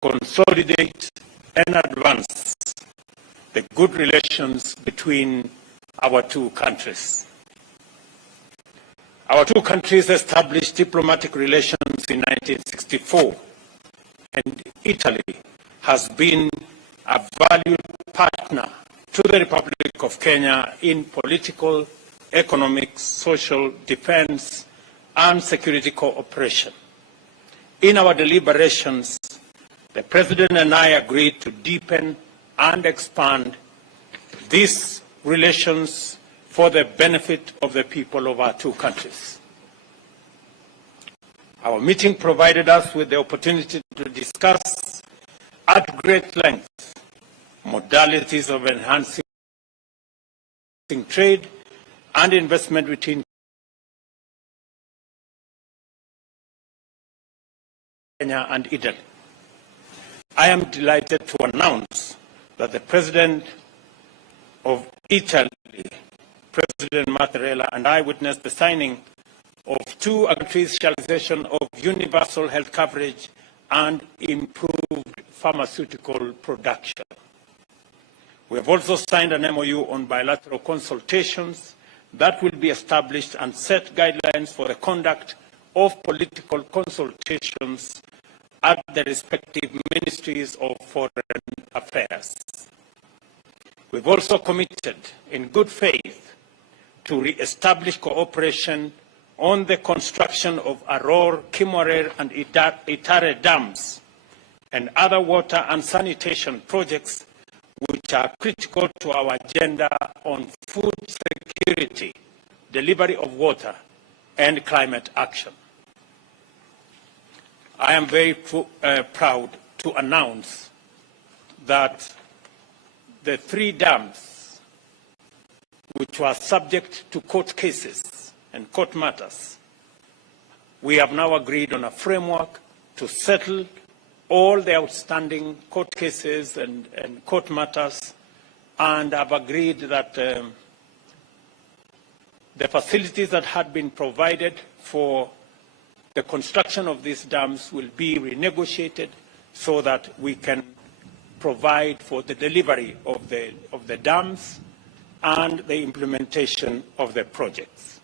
consolidate and advance the good relations between our two countries. Our two countries established diplomatic relations in 1964, and Italy has been a valued partner to the Republic of Kenya in political, economic, social, defense, and security cooperation. In our deliberations, the President and I agreed to deepen and expand these relations for the benefit of the people of our two countries. Our meeting provided us with the opportunity to discuss at great length modalities of enhancing trade and investment between Kenya and Italy. I am delighted to announce that the President of Italy, President Mattarella, and I witnessed the signing of two countries' realization of universal health coverage and improved pharmaceutical production. We have also signed an MOU on bilateral consultations that will be established and set guidelines for the conduct of political consultations at the respective ministries of foreign affairs. We've also committed in good faith to re-establish cooperation on the construction of Aror, Kimorer, and Itare dams and other water and sanitation projects which are critical to our agenda on food security, delivery of water, and climate action. I am very proud to announce that the three dams which were subject to court cases and court matters, we have now agreed on a framework to settle all the outstanding court cases and court matters, and have agreed that the facilities that had been provided for the construction of these dams will be renegotiated so that we can provide for the delivery of the dams and the implementation of the projects.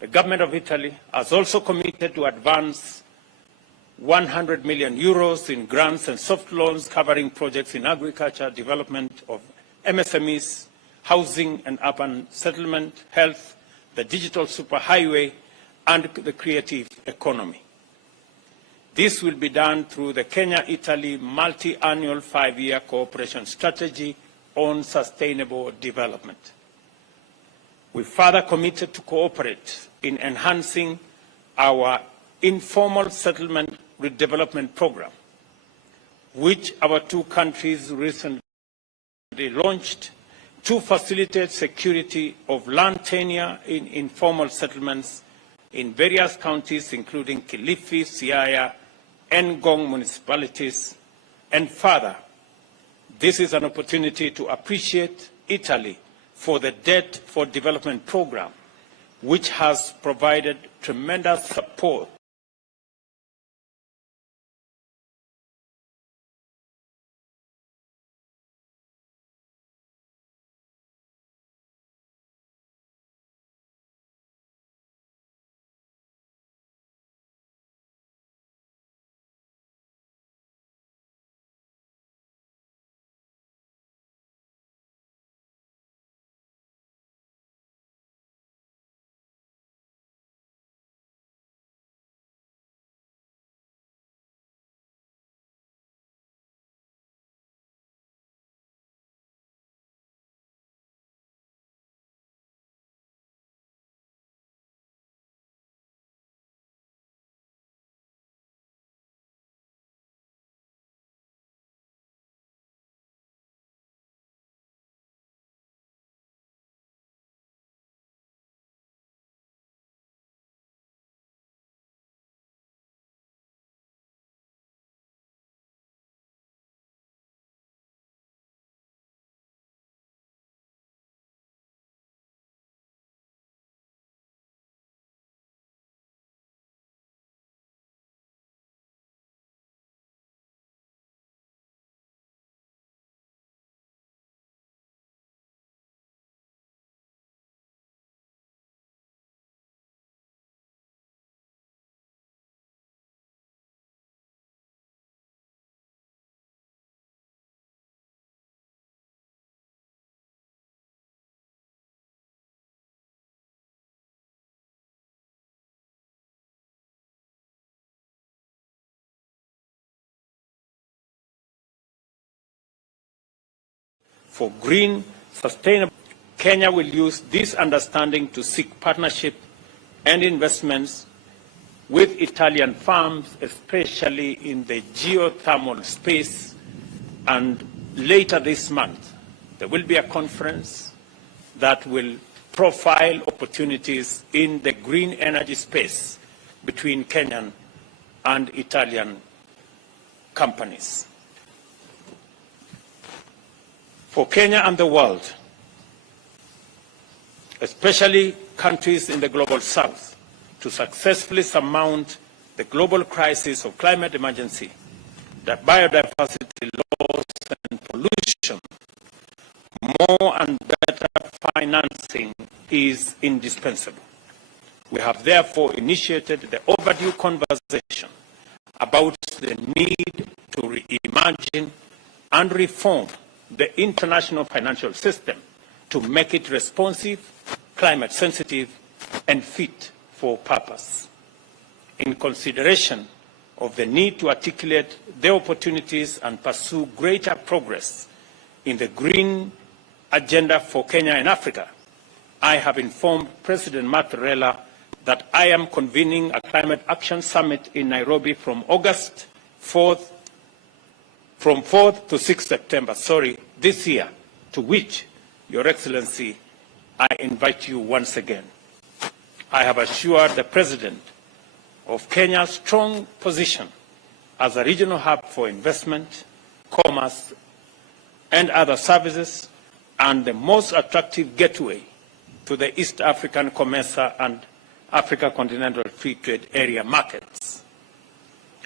The government of Italy has also committed to advance 100 million euros in grants and soft loans covering projects in agriculture, development of MSMEs, housing and urban settlement, health, the digital superhighway, and the creative economy. This will be done through the Kenya-Italy multi-annual 5-year cooperation strategy on sustainable development. We further committed to cooperate in enhancing our informal settlement redevelopment program, which our two countries recently launched to facilitate security of land tenure in informal settlements in various counties, including Kilifi, Siaya, and Ngong municipalities. And further, this is an opportunity to appreciate Italy for the Debt for Development program, which has provided tremendous support for green, sustainable. Kenya will use this understanding to seek partnership and investments with Italian firms, especially in the geothermal space. And later this month, there will be a conference that will profile opportunities in the green energy space between Kenyan and Italian companies. For Kenya and the world, especially countries in the global south, to successfully surmount the global crisis of climate emergency, the biodiversity loss and pollution, more and better financing is indispensable. We have therefore initiated the overdue conversation about the need to reimagine and reform the international financial system to make it responsive, climate sensitive, and fit for purpose. In consideration of the need to articulate the opportunities and pursue greater progress in the green agenda for Kenya and Africa, I have informed President Mattarella that I am convening a climate action summit in Nairobi from 4th to 6th September, this year, to which, Your Excellency, I invite you once again. I have assured the President of Kenya's strong position as a regional hub for investment, commerce, and other services, and the most attractive gateway to the East African COMESA and Africa Continental Free Trade Area markets.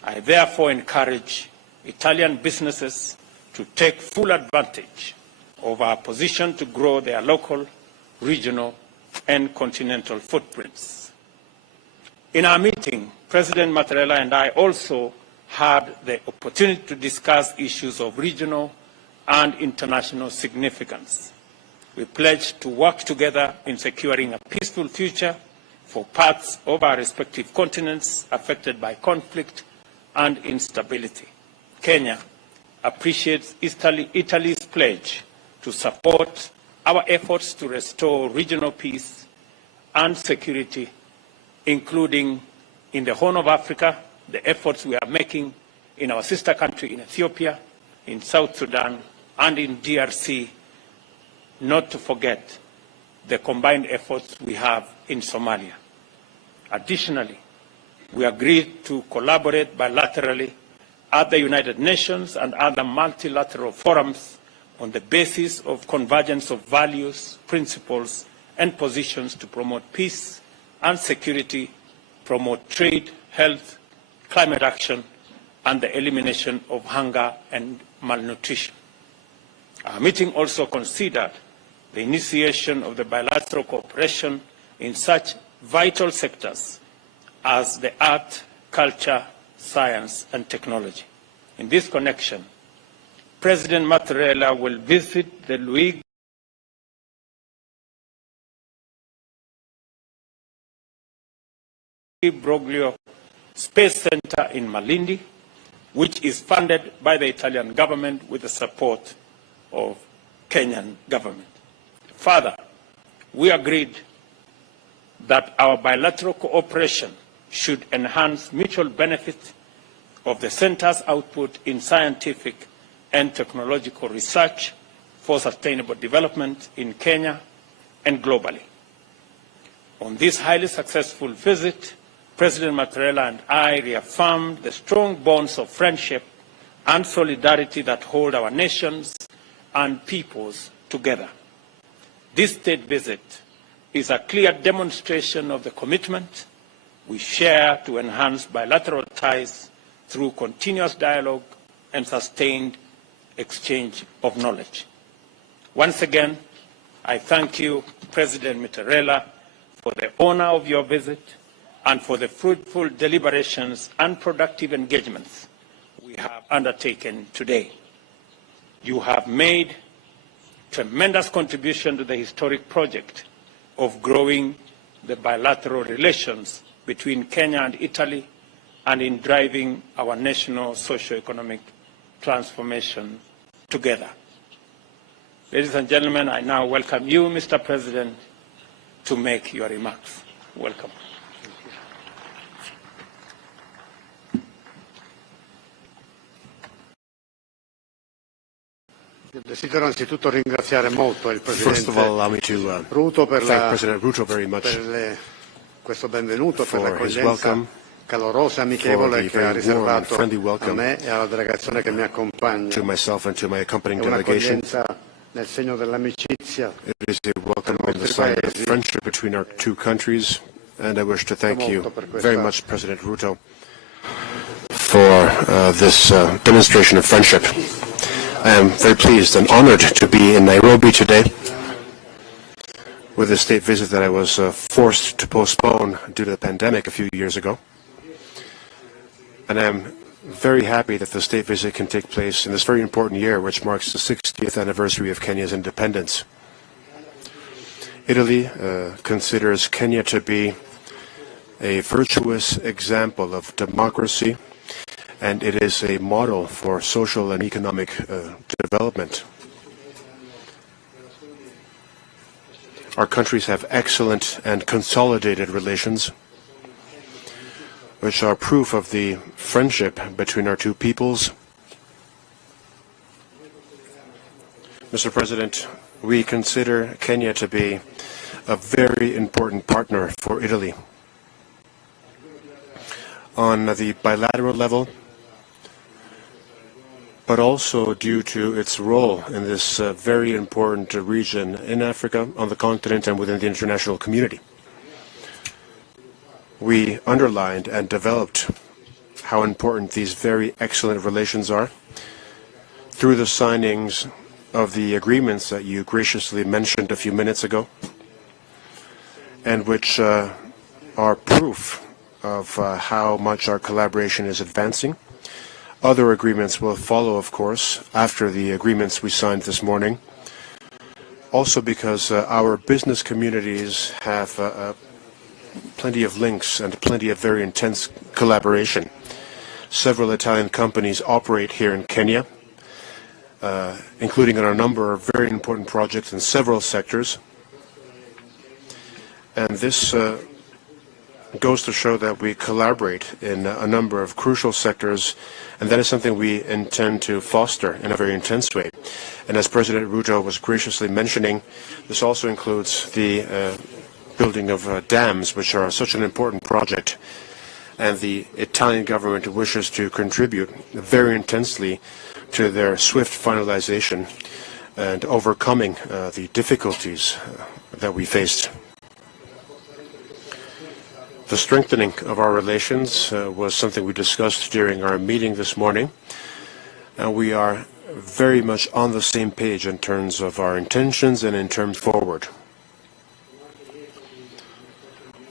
I therefore encourage Italian businesses to take full advantage of our position to grow their local, regional, and continental footprints. In our meeting, President Mattarella and I also had the opportunity to discuss issues of regional and international significance. We pledged to work together in securing a peaceful future for parts of our respective continents affected by conflict and instability. Kenya appreciates Italy's pledge to support our efforts to restore regional peace and security, including in the Horn of Africa, the efforts we are making in our sister country in Ethiopia, in South Sudan, and in DRC, not to forget the combined efforts we have in Somalia. Additionally, we agreed to collaborate bilaterally at the United Nations and other multilateral forums on the basis of convergence of values, principles, and positions to promote peace and security, promote trade, health, climate action, and the elimination of hunger and malnutrition. Our meeting also considered the initiation of the bilateral cooperation in such vital sectors as the art, culture, science, and technology. In this connection, President Mattarella will visit the Luigi Broglio Space Center in Malindi, which is funded by the Italian government with the support of Kenyan government. Further, we agreed that our bilateral cooperation should enhance mutual benefit of the center's output in scientific and technological research for sustainable development in Kenya and globally. On this highly successful visit, President Mattarella and I reaffirmed the strong bonds of friendship and solidarity that hold our nations and peoples together. This state visit is a clear demonstration of the commitment we share to enhance bilateral ties through continuous dialogue and sustained exchange of knowledge. Once again, I thank you, President Mattarella, for the honor of your visit and for the fruitful deliberations and productive engagements we have undertaken today. You have made tremendous contribution to the historic project of growing the bilateral relations between Kenya and Italy and in driving our national socio-economic transformation together. Ladies and gentlemen, I now welcome you, Mr. President, to make your remarks. Welcome. Desidero anzitutto ringraziare molto il First of all, allow me to Ruto per thank President Ruto very much questo benvenuto, per for his l'accoglienza welcome, calorosa, amichevole che ha riservato friendly a welcome me e alla delegazione che mi accompagna. to myself and to my accompanying È delegation. un'accoglienza nel segno dell'amicizia. It is a welcome in the sign of friendship between our two countries, and I wish to thank you very much, President Ruto, for this demonstration of friendship. I am very pleased and honored to be in Nairobi today with a state visit that I was forced to postpone due to the pandemic a few years ago. And I am very happy that the state visit can take place in this very important year, which marks the 60th anniversary of Kenya's independence. Italy considers Kenya to be a virtuous example of democracy, and it is a model for social and economic development. Our countries have excellent and consolidated relations, which are proof of the friendship between our two peoples. Mr. President, we consider Kenya to be a very important partner for Italy. On the bilateral level, but also due to its role in this very important region in Africa, on the continent, and within the international community. We underlined and developed how important these very excellent relations are through the signings of the agreements that you graciously mentioned a few minutes ago, and which are proof of how much our collaboration is advancing. Other agreements will follow, of course, after the agreements we signed this morning. Also because our business communities have plenty of links and plenty of very intense collaboration. Several Italian companies operate here in Kenya, including on a number of very important projects in several sectors. And this goes to show that we collaborate in a number of crucial sectors, and that is something we intend to foster in a very intense way. And as President Ruto was graciously mentioning, this also includes the building of dams, which are such an important project, and the Italian government wishes to contribute very intensely to their swift finalization and overcoming the difficulties that we faced. The strengthening of our relations was something we discussed during our meeting this morning, and we are very much on the same page in terms of our intentions and in terms forward.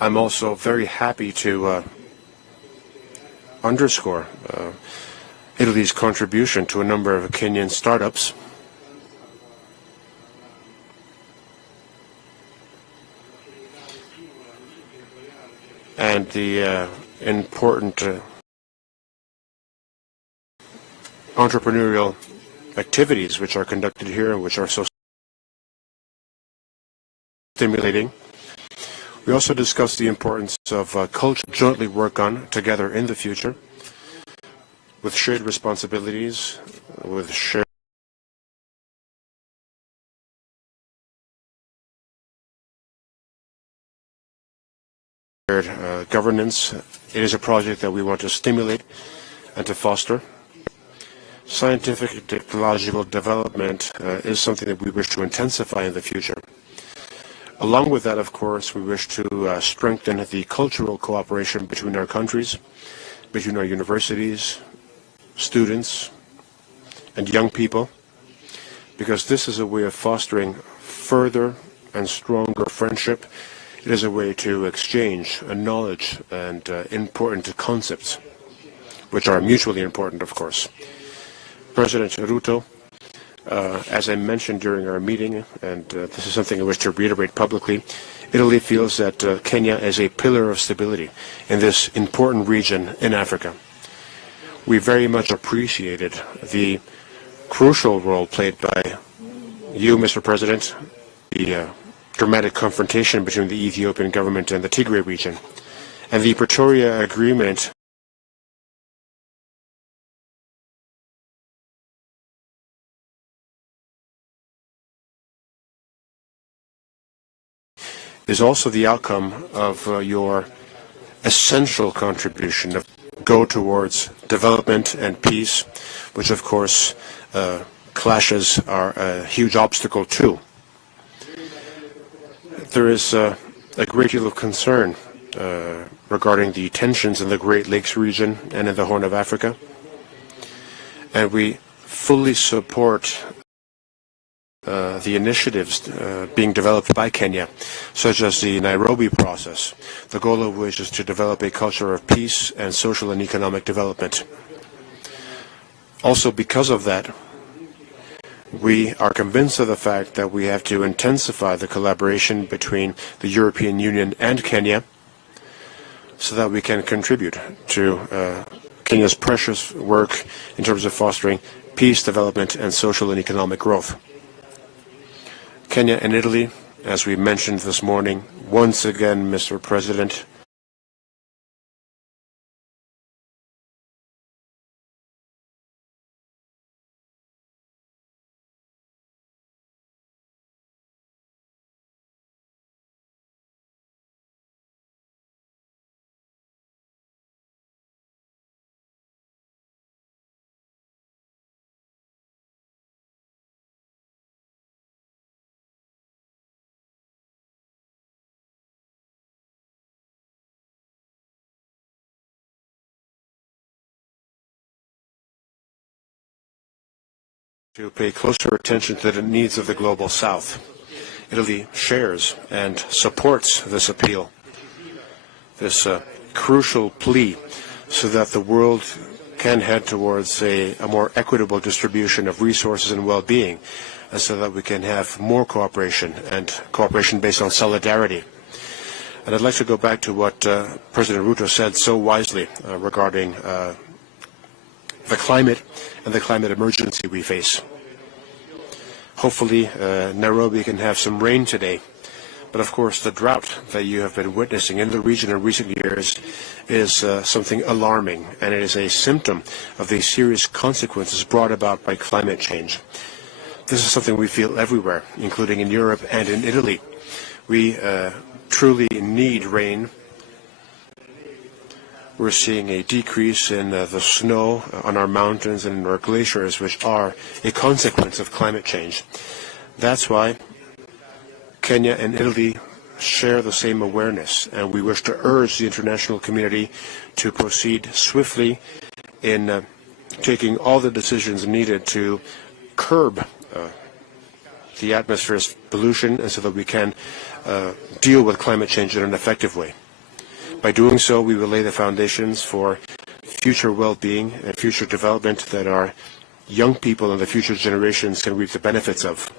I'm also very happy to underscore Italy's contribution to a number of Kenyan startups. And the important entrepreneurial activities which are conducted here and which are so stimulating. We also discussed the importance of culture jointly work on together in the future with shared responsibilities, with shared governance. It is a project that we want to stimulate and to foster. Scientific and technological development is something that we wish to intensify in the future. Along with that, of course, we wish to strengthen the cultural cooperation between our countries, between our universities, students, and young people, because this is a way of fostering further and stronger friendship. It is a way to exchange knowledge and important concepts, which are mutually important, of course. President Ruto, as I mentioned during our meeting, and this is something I wish to reiterate publicly, Italy feels that Kenya is a pillar of stability in this important region in Africa. We very much appreciated the crucial role played by you, Mr. President, the dramatic confrontation between the Ethiopian government and the Tigray region, and the Pretoria Agreement is also the outcome of your essential contribution of go towards development and peace, which of course clashes are a huge obstacle too. There is a great deal of concern regarding the tensions in the Great Lakes region and in the Horn of Africa, and we fully support the initiatives being developed by Kenya, such as the Nairobi process, the goal of which is to develop a culture of peace and social and economic development. Also, because of that, we are convinced of the fact that we have to intensify the collaboration between the European Union and Kenya so that we can contribute to Kenya's precious work in terms of fostering peace, development, and social and economic growth. Kenya and Italy, as we mentioned this morning, once again, Mr. President, to pay closer attention to the needs of the global South. Italy shares and supports this appeal, this crucial plea, so that the world can head towards a more equitable distribution of resources and well-being, and so that we can have more cooperation and cooperation based on solidarity. And I'd like to go back to what President Ruto said so wisely regarding the climate and the climate emergency we face. Hopefully, Nairobi can have some rain today. But of course, the drought that you have been witnessing in the region in recent years is something alarming, and it is a symptom of the serious consequences brought about by climate change. This is something we feel everywhere, including in Europe and in Italy. We truly need rain. We're seeing a decrease in the snow on our mountains and in our glaciers, which are a consequence of climate change. That's why Kenya and Italy share the same awareness, and we wish to urge the international community to proceed swiftly in taking all the decisions needed to curb the atmosphere's pollution, and so that we can deal with climate change in an effective way. By doing so, we will lay the foundations for future well-being and future development that our young people and the future generations can reap the benefits of.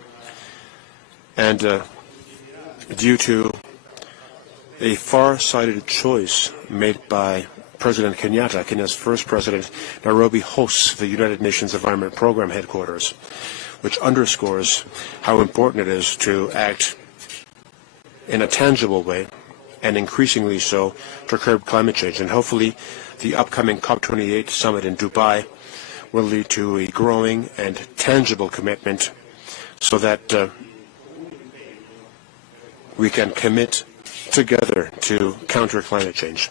And due to a far-sighted choice made by President Kenyatta, Kenya's first president, Nairobi hosts the United Nations Environment Program headquarters, which underscores how important it is to act in a tangible way, and increasingly so, to curb climate change. And hopefully the upcoming COP28 summit in Dubai will lead to a growing and tangible commitment so that we can commit together to counter climate change.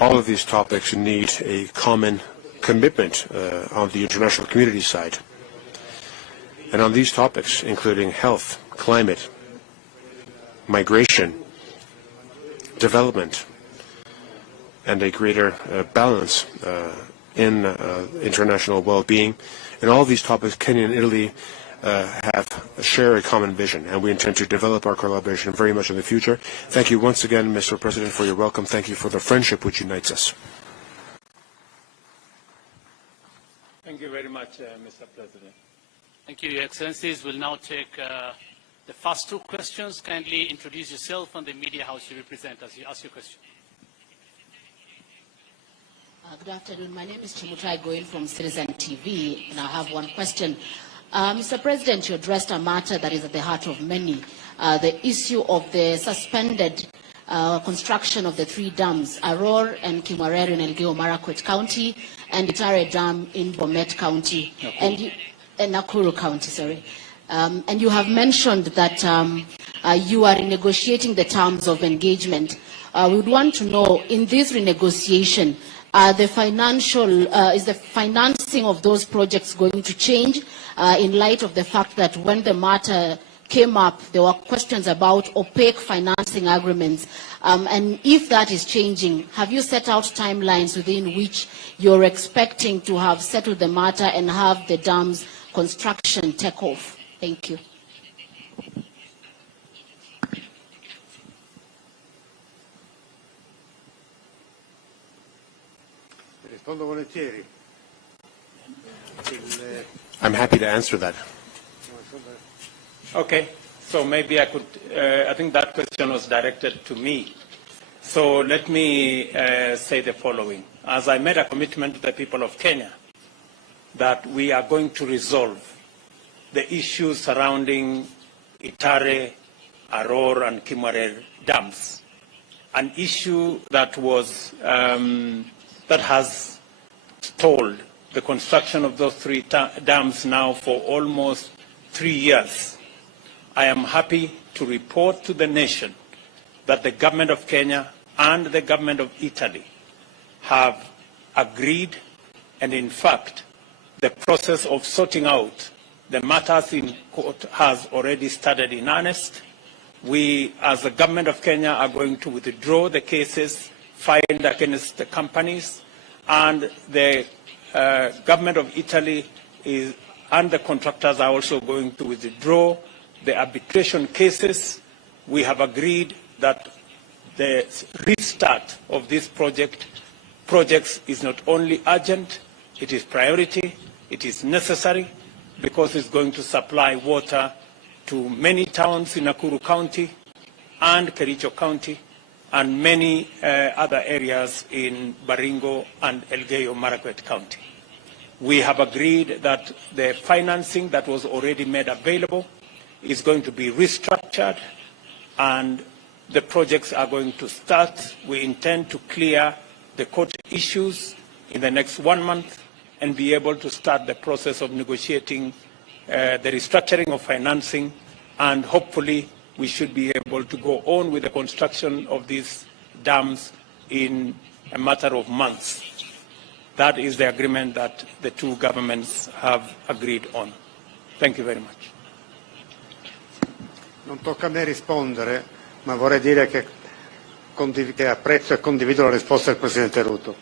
All of these topics need a common commitment on the international community side. And on these topics, including health, climate, migration, development, and a greater balance in international well-being. In all these topics, Kenya and Italy share a common vision, and we intend to develop our collaboration very much in the future. Thank you once again, Mr. President, for your welcome. Thank you for the friendship which unites us. Thank you very much, Mr. President. Thank you, Your Excellencies. We'll now take the first two questions. Kindly introduce yourself and the media house you represent as you ask your question. Good afternoon. My name is Chimutai Goel from Citizen TV, and I have one question. Mr. President, you addressed a matter that is at the heart of many, the issue of the suspended construction of the 3 dams, Aror and Kimwarer in Elgeyo Marakwet County, and Itare Dam in Bomet County, and Nakuru County, sorry. And you have mentioned that you are renegotiating the terms of engagement. We would want to know, in this renegotiation, is the financing of those projects going to change in light of the fact that when the matter came up, there were questions about opaque financing agreements. And if that is changing, have you set out timelines within which you're expecting to have settled the matter and have the dams construction take off? Thank you. Rispondo volentieri. I'm happy to answer that. Okay, so maybe I could, I think that question was directed to me. So let me say the following. As I made a commitment to the people of Kenya that we are going to resolve the issues surrounding Itare, Aror, and Kimwarer dams, an issue that was, that has stalled the construction of those 3 dams now for almost 3 years. I am happy to report to the nation that the government of Kenya and the government of Italy have agreed, and in fact, the process of sorting out the matters in court has already started in earnest. We, as the government of Kenya, are going to withdraw the cases filed against the companies, and the government of Italy and the contractors are also going to withdraw the arbitration cases. We have agreed that the restart of this projects is not only urgent, it is priority, it is necessary, because it's going to supply water to many towns in Nakuru County and Kericho County and many other areas in Baringo and Elgeyo Marakwet County. We have agreed that the financing that was already made available is going to be restructured, and the projects are going to start. We intend to clear the court issues in the next 1 month and be able to start the process of negotiating the restructuring of financing, and hopefully we should be able to go on with the construction of these dams in a matter of months. That is the agreement that the 2 governments have agreed on. Thank you very much. Non tocca a me rispondere, ma vorrei dire che apprezzo e condivido la risposta del Presidente Ruto.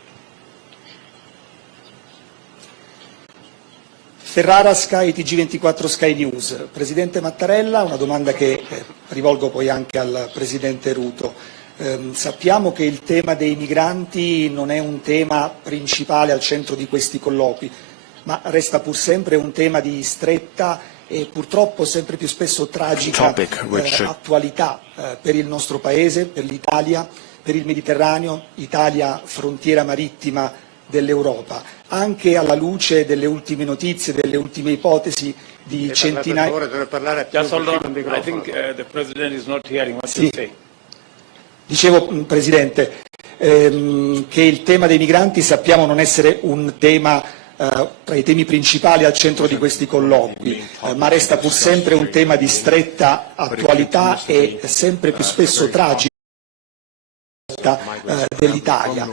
Ferrara, Sky, TG24 Sky News. Presidente Mattarella, una domanda che rivolgo poi anche al Presidente Ruto. Sappiamo che il tema dei migranti non è un tema principale al centro di questi colloqui, ma resta pur sempre un tema di stretta e purtroppo sempre più spesso tragica attualità per il nostro Paese, per l'Italia, per il Mediterraneo, Italia frontiera marittima dell'Europa, anche alla luce delle ultime notizie, delle ultime ipotesi di centinaia. I think the President is not hearing what you say. Dicevo, Presidente, che il tema dei migranti sappiamo non essere un tema tra i temi principali al centro di questi colloqui, ma resta pur sempre un tema di stretta attualità e sempre più spesso tragico dell'Italia.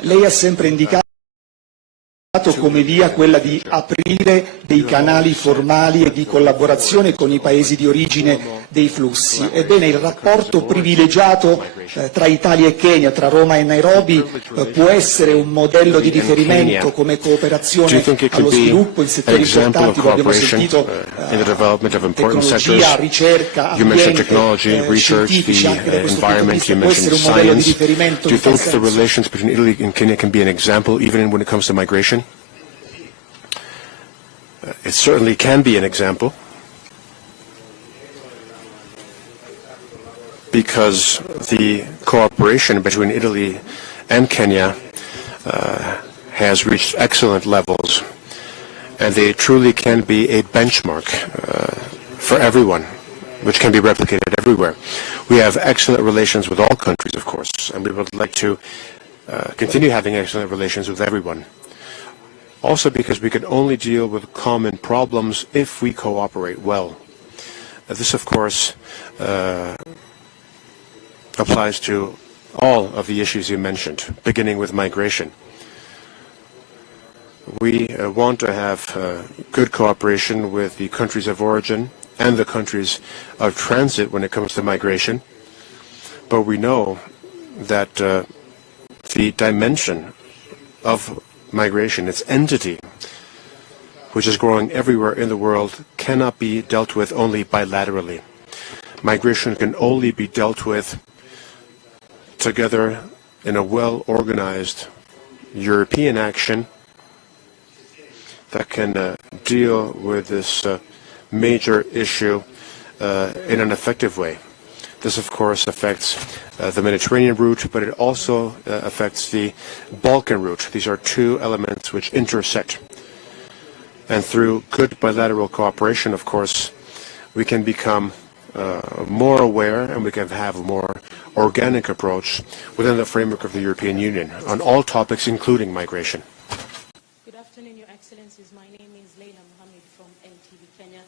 Lei ha sempre indicato come via quella di aprire dei canali formali e di collaborazione con i paesi di origine dei flussi. Ebbene, il rapporto privilegiato tra Italia e Kenya, tra Roma e Nairobi, può essere un modello di riferimento come cooperazione allo sviluppo in settori importanti, lo abbiamo sentito, tecnologia, ricerca, ambiente, scientifici, anche da questo punto di vista, può essere un modello di riferimento in tal senso? It certainly can be an example, because the cooperation between Italy and Kenya has reached excellent levels, and they truly can be a benchmark for everyone, which can be replicated everywhere. We have excellent relations with all countries, of course, and we would like to continue having excellent relations with everyone. Also because we can only deal with common problems if we cooperate well. This, of course, applies to all of the issues you mentioned, beginning with migration. We want to have good cooperation with the countries of origin and the countries of transit when it comes to migration, but we know that the dimension of migration, its entity, which is growing everywhere in the world, cannot be dealt with only bilaterally. Migration can only be dealt with together in a well-organized European action that can deal with this major issue in an effective way. This, of course, affects the Mediterranean route, but it also affects the Balkan route. These are two elements which intersect. And through good bilateral cooperation, of course, we can become more aware and we can have a more organic approach within the framework of the European Union on all topics, including migration. Good afternoon, Your Excellencies. My name is Leila Mohammed from NTV Kenya.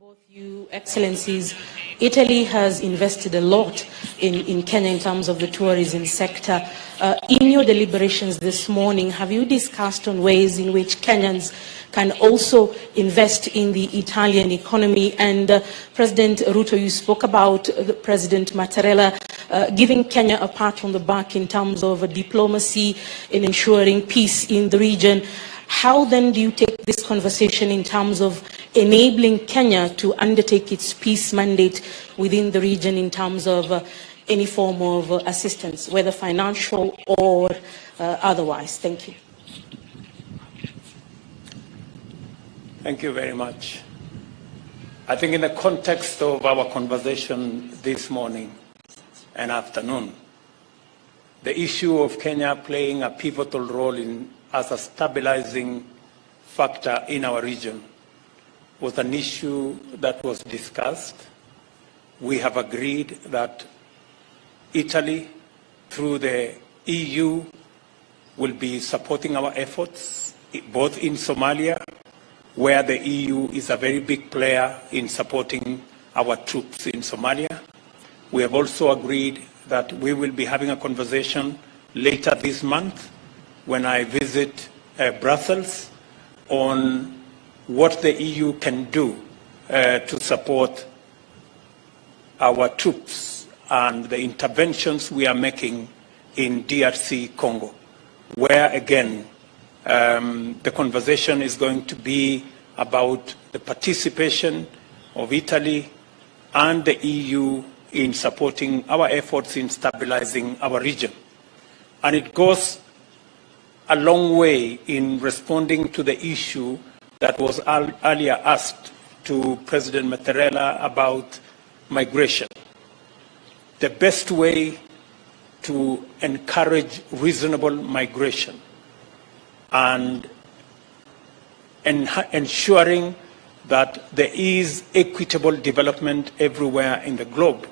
Both you Excellencies, Italy has invested a lot in Kenya in terms of the tourism sector. In your deliberations this morning, have you discussed on ways in which Kenyans can also invest in the Italian economy? And President Ruto, you spoke about President Mattarella giving Kenya a pat on the back in terms of diplomacy in ensuring peace in the region. How then do you take this conversation in terms of enabling Kenya to undertake its peace mandate within the region in terms of any form of assistance, whether financial or otherwise? Thank you. Thank you very much. I think in the context of our conversation this morning and afternoon, the issue of Kenya playing a pivotal role as a stabilizing factor in our region was an issue that was discussed. We have agreed that Italy, through the EU, will be supporting our efforts, both in Somalia, where the EU is a very big player in supporting our troops in Somalia. We have also agreed that we will be having a conversation later this month when I visit Brussels on what the EU can do to support our troops and the interventions we are making in DRC Congo, where again the conversation is going to be about the participation of Italy and the EU in supporting our efforts in stabilizing our region. And it goes a long way in responding to the issue that was earlier asked to President Mattarella about migration. The best way to encourage reasonable migration and ensuring that there is equitable development everywhere in the globe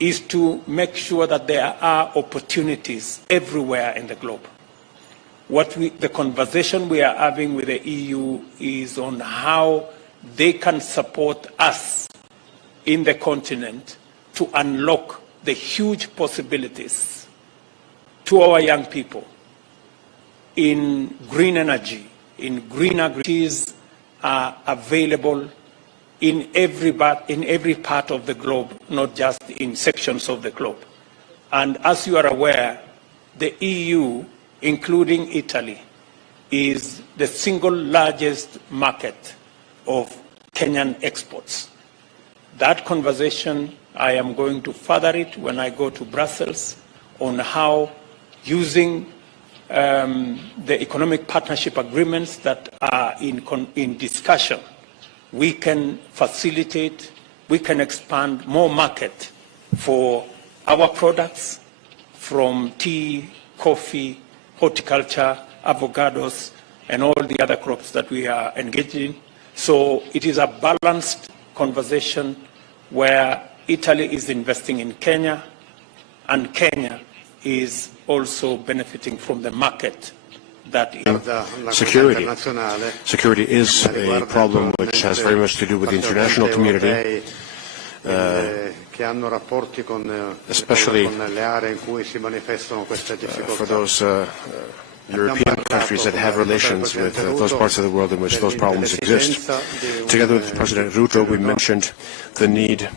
is to make sure that there are opportunities everywhere in the globe. The conversation we are having with the EU is on how they can support us in the continent to unlock the huge possibilities to our young people in green energy, in green agriculture, are available in every part of the globe, not just in sections of the globe. And as you are aware, the EU, including Italy, is the single largest market of Kenyan exports. That conversation, I am going to further it when I go to Brussels on how using the economic partnership agreements that are in discussion, we can facilitate, we can expand more market for our products from tea, coffee, horticulture, avocados, and all the other crops that we are engaged in. So it is a balanced conversation where Italy is investing in Kenya, and Kenya is also benefiting from the market that is. Security is a problem which has very much to do with the international community, especially for those European countries that have relations with those parts of the world in which those problems exist. Together with President Ruto, we mentioned the need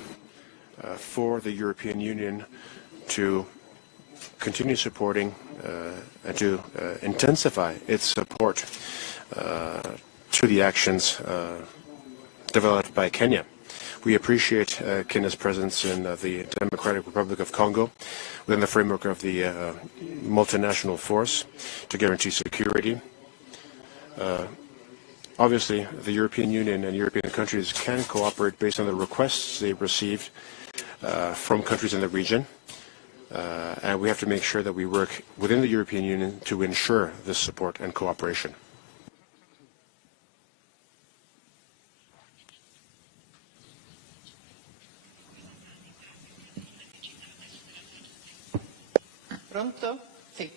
for the European Union to continue supporting and to intensify its support to the actions developed by Kenya. We appreciate Kenya's presence in the Democratic Republic of Congo within the framework of the multinational force to guarantee security. Obviously, the European Union and European countries can cooperate based on the requests they've received from countries in the region. And we have to make sure that we work within the European Union to ensure this support and cooperation. Pronto? Sì.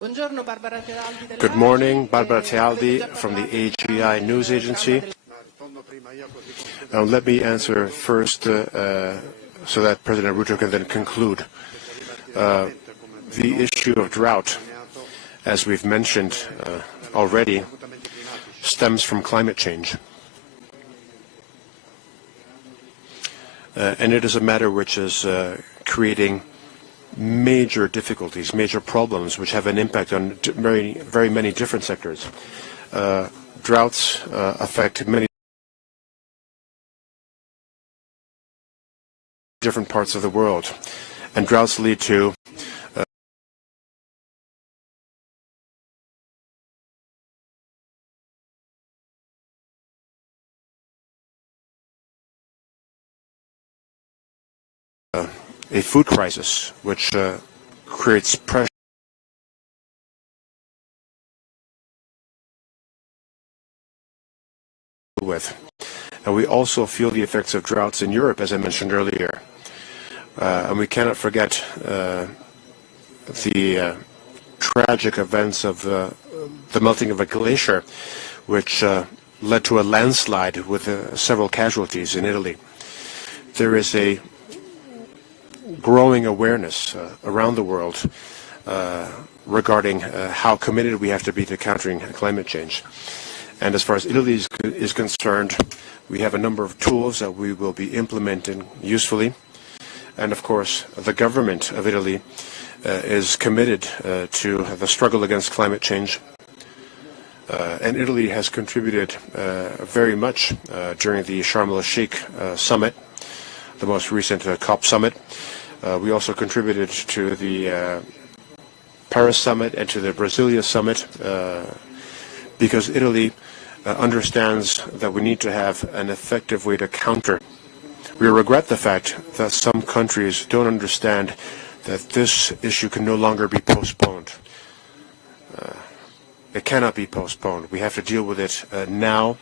Good morning, Barbara Tealdi from the AGI News Agency. Now let me answer first so that President Ruto can then conclude. The issue of drought, as we've mentioned already, stems from climate change. And it is a matter which is creating major difficulties, major problems, which have an impact on very many different sectors. Droughts affect many different parts of the world, and droughts lead to a food crisis, which creates pressure with. And we also feel the effects of droughts in Europe, as I mentioned earlier. And we cannot forget the tragic events of the melting of a glacier, which led to a landslide with several casualties in Italy. There is a growing awareness around the world regarding how committed we have to be to countering climate change. And as far as Italy is concerned, we have a number of tools that we will be implementing usefully. And of course, the government of Italy is committed to the struggle against climate change. And Italy has contributed very much during the Sharm el-Sheikh summit, the most recent COP summit. We also contributed to the Paris summit and to the Brasilia summit because Italy understands that we need to have an effective way to counter. We regret the fact that some countries don't understand that this issue can no longer be postponed. It cannot be postponed. We have to deal with it now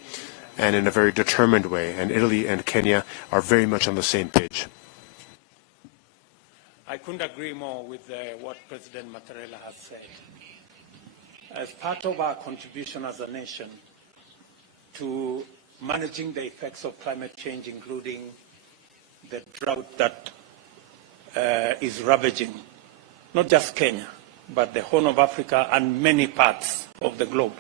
and in a very determined way. And Italy and Kenya are very much on the same page. I couldn't agree more with what President Mattarella has said. As part of our contribution as a nation to managing the effects of climate change, including the drought that is ravaging not just Kenya, but the Horn of Africa and many parts of the globe,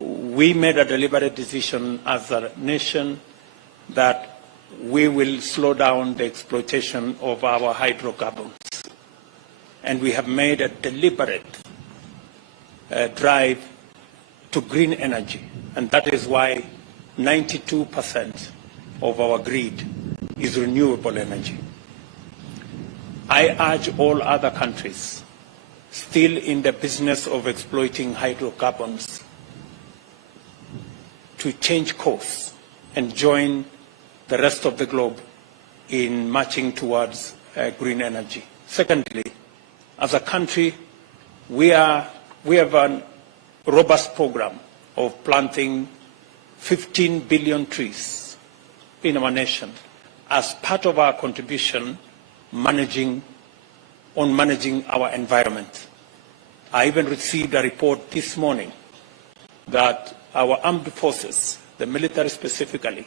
we made a deliberate decision as a nation that we will slow down the exploitation of our hydrocarbons. And we have made a deliberate drive to green energy. And that is why 92% of our grid is renewable energy. I urge all other countries still in the business of exploiting hydrocarbons to change course and join the rest of the globe in marching towards green energy. Secondly, as a country, we have a robust program of planting 15 billion trees in our nation as part of our contribution managing our environment. I even received a report this morning that our armed forces, the military specifically,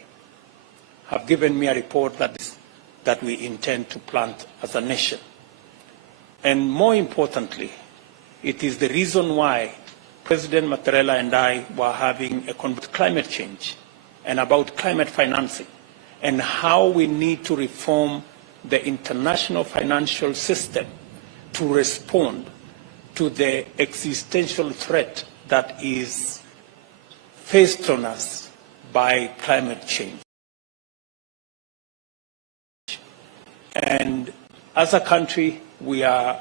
have given me a report that we intend to plant as a nation. And more importantly, it is the reason why President Mattarella and I were having a conversation about climate change and about climate financing and how we need to reform the international financial system to respond to the existential threat that is faced on us by climate change. And as a country, we are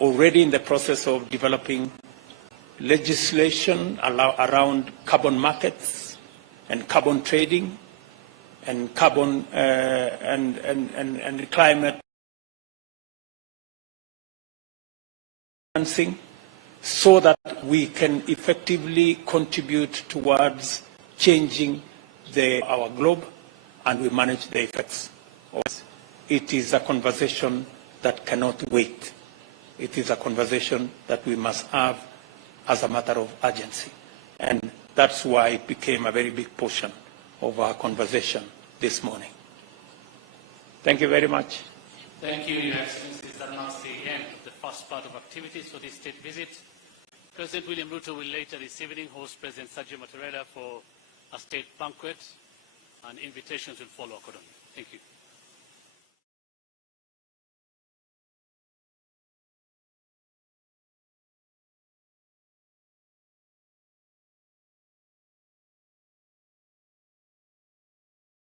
already in the process of developing legislation around carbon markets and carbon trading and carbon and climate financing, so that we can effectively contribute towards changing our globe and we manage the effects of it. It is a conversation that cannot wait. It is a conversation that we must have as a matter of urgency. And that's why it became a very big portion of our conversation this morning. Thank you very much. Thank you, Your Excellencies. That marks the end of the first part of activities for this state visit. President William Ruto will later this evening host President Sergio Mattarella for a state banquet, and invitations will follow accordingly. Thank you.